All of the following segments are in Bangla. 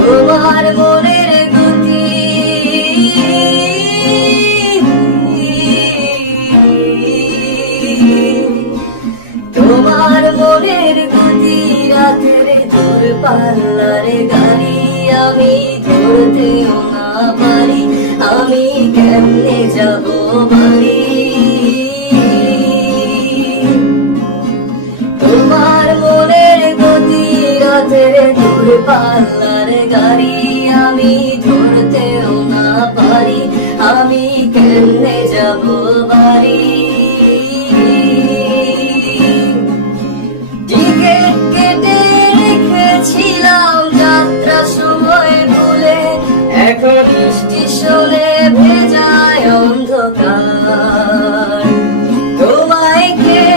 তোমার মনের গতি তোমার মনের গতি রাতের দূর পাল্লার গাড়ি আমি ধরতেও না পারি আমি কেমনে যাব বাড়ি তোমার মনের গতি রাতের দূর পাল্লার গাড়ি আমি ধরতেও না পারি আমি কেমনে যাব বাড়ি টিকিট কেটে রেখেছিলাম যাত্রা সময় ভুলে এখন স্টেশনে ভেজায় অন্ধকার তোমায় কে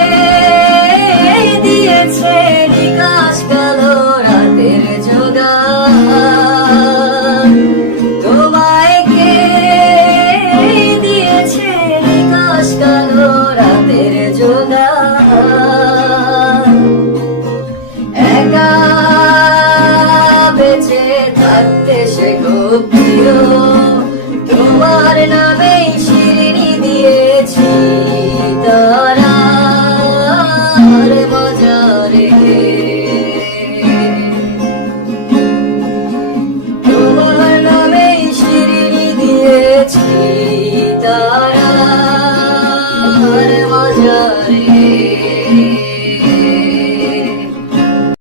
দিয়েছে নিকাশ কালো রাতের জোগাড় তোমায় কে দিয়েছে নিকাশ কালো রাতের জোগাড় একা বেঁচে থাকতে শেখো প্রিয় তোমার না